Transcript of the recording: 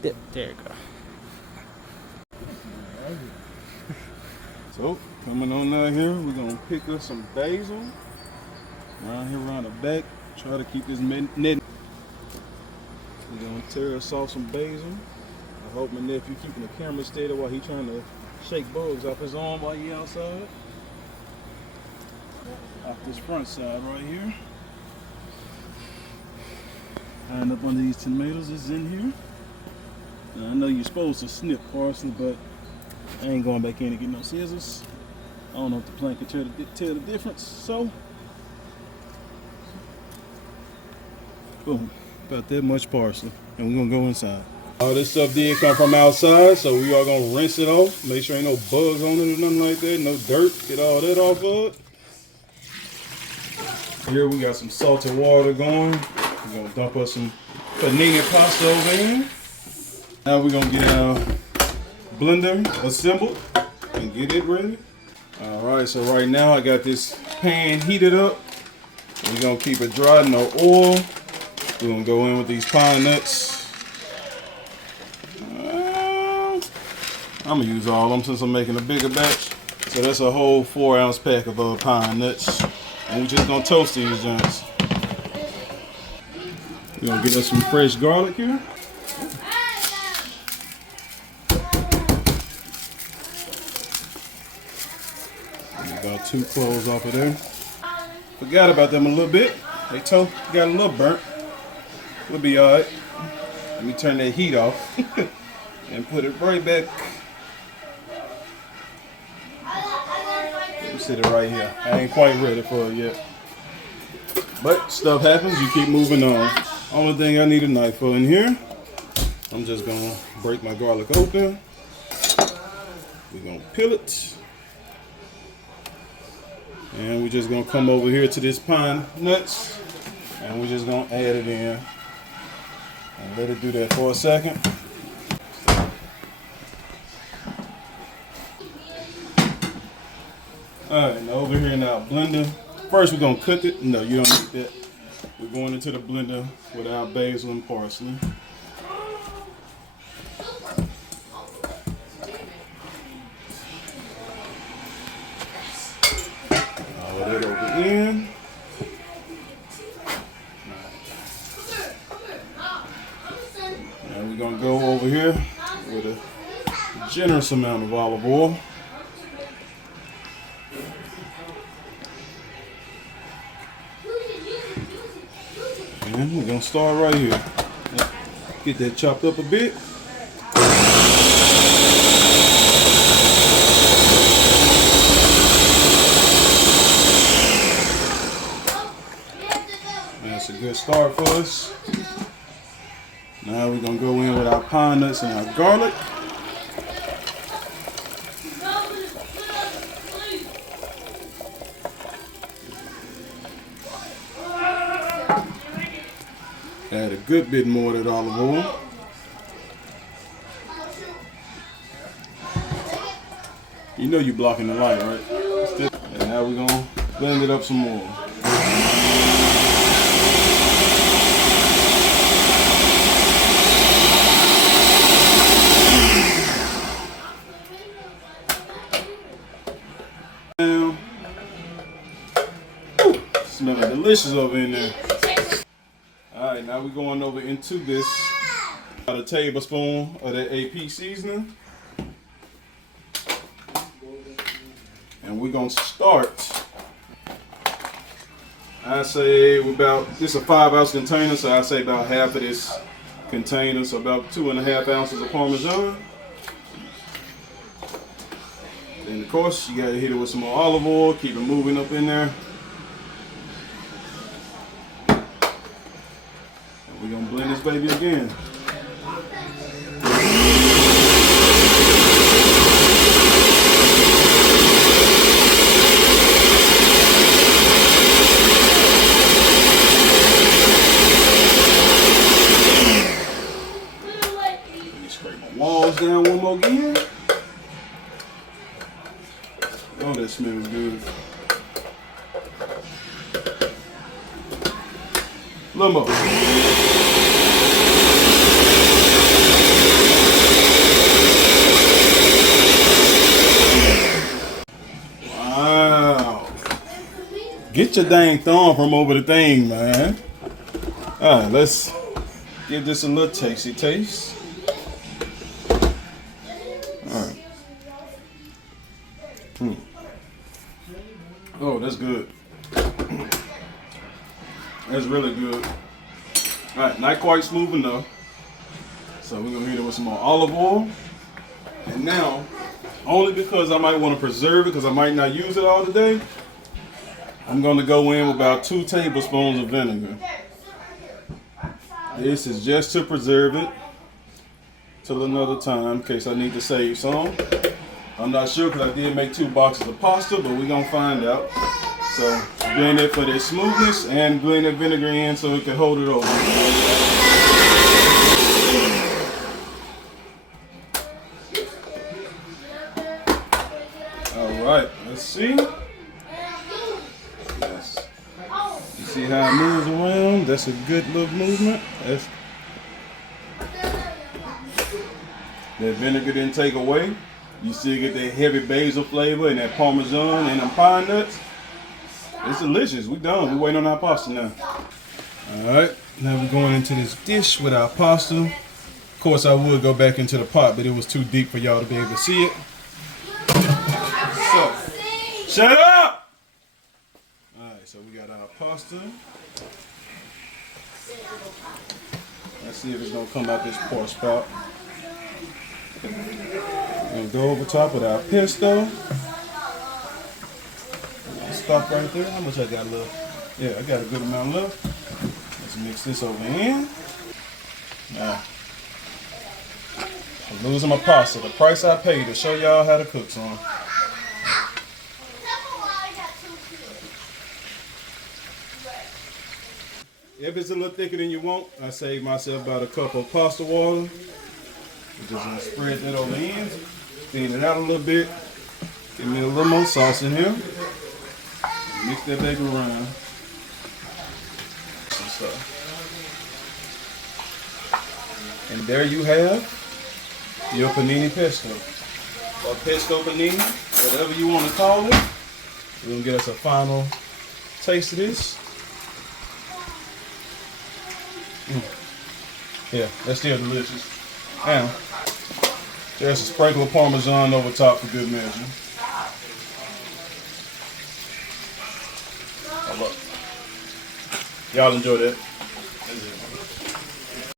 There you go. So, coming on out here, we're gonna pick up some basil. Around here, around the back, try to keep this net. We're gonna tear us off some basil. I hope my nephew keeping the camera steady while he trying to shake bugs off his arm while he outside. Off this front side right here. Tying up under these tomatoes is in here. Now, I know you're supposed to snip parsley, but I ain't going back in to get no scissors. I don't know if the plant can tell the difference, so boom, about that much parsley, and we're gonna go inside. All this stuff did come from outside, so we are gonna rinse it off. Make sure ain't no bugs on it or nothing like that, no dirt. Get all that off of it. Here we got some salted water going. We're gonna dump us some panini pasta over in. Now we're gonna get our blender assembled and get it ready. All right, so right now I got this pan heated up. We're gonna keep it dry, no oil. We're gonna go in with these pine nuts. I'm gonna use all of them since I'm making a bigger batch. So that's a whole 4-ounce pack of pine nuts. And we're just gonna toast these joints. We're gonna get us some fresh garlic here. About 2 cloves off of there. Forgot about them a little bit. They got a little burnt. We'll be alright. Let me turn that heat off and put it right back. Let me sit it right here. I ain't quite ready for it yet. But stuff happens, you keep moving on. Only thing I need a knife for in here. I'm just gonna break my garlic open. We're gonna peel it. And we're just gonna come over here to this pine nuts and we're just gonna add it in and let it do that for a second. Alright, now over here in our blender. First we're gonna cook it. No, you don't need that. We're going into the blender with our basil and parsley. That over in. And we're gonna go over here with a generous amount of olive oil. And we're gonna start right here. Get that chopped up a bit. That's a good start for us. Now we're gonna go in with our pine nuts and our garlic. Add a good bit more of that olive oil. You know you're blocking the light, right? And now we're gonna blend it up some more. Smelling delicious over in there. Alright, now we're going over into this. About a tablespoon of that AP seasoning. And we're going to start. I say this is a 5-ounce container, so I say about half of this container, so about 2.5 ounces of Parmesan. And of course, you got to hit it with some more olive oil, keep it moving up in there. We're gonna blend this baby again. Let me scrape my walls down one more again. Oh, that smells good. A little more. Get your dang thumb from over the thing, man. All right, let's give this a little tasty taste. All right. Oh, that's good. That's really good. All right, not quite smooth enough. So we're gonna hit it with some more olive oil. And now, only because I might want to preserve it, because I might not use it all today, I'm gonna go in with about 2 tablespoons of vinegar. This is just to preserve it till another time, in case I need to save some. I'm not sure, because I did make 2 boxes of pasta, but we're gonna find out. So blend it for the smoothness and blend that vinegar in so it can hold it over. All right, let's see. Yes. You see how it moves around? That's a good little movement. That vinegar didn't take away. You still get that heavy basil flavor and that parmesan and them pine nuts. It's delicious. We done. We waiting on our pasta now. All right, now we're going into this dish with our pasta. Of course, I would go back into the pot, but it was too deep for y'all to be able to see it. So, shut up! All right, so we got our pasta. Let's see if it's gonna come out this pour spout. And go over top with our pesto. Stop right there. How much I got left? Yeah, I got a good amount left. Let's mix this over in. Now, I'm losing my pasta. The price I paid to show y'all how to cook some. If it's a little thicker than you want, I saved myself about a cup of pasta water. Just gonna spread that over the ends, thin it out a little bit. Give me a little more sauce in here. Mix that baby around. And there you have your panini pesto. Or pesto panini, whatever you want to call it. We're gonna get us a final taste of this. Yeah, that's still delicious. Now, there's a sprinkle of Parmesan over top for good measure. Y'all enjoy that.